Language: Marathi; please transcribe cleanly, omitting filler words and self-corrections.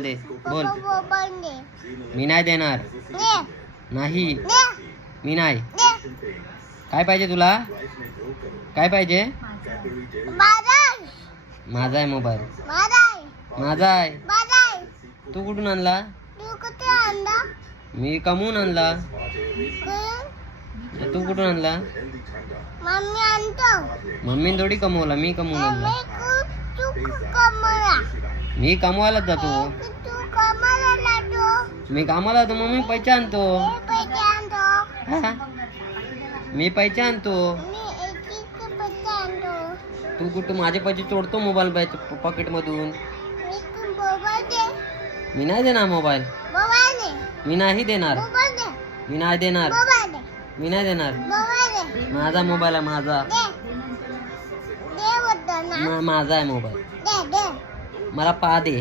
दे बोल. मी नाही देणार. नाही मी नाही. काय पाहिजे तुला? काय पाहिजे? माझा आहे मोबाईल. माझा आहे. तू कुठून आणला? मी कमवून आणला. तू कुठून आणला? मम्मीने थोडी कमवला, मी कमवून आणला. मी कमवायलाच जातो. मी कामाला जातो, मम्मी पैसे आणतो. हा? मी पैसे आणतो. तू कुठं माझे पैसे चोरतो मोबाईल पॉकेट मधून. मी नाही देणार मोबाईल. मी नाही देणार. मी नाही देणार. मी नाही देणार. माझा मोबाईल आहे. माझा माझा आहे मोबाईल. मला पहा दे.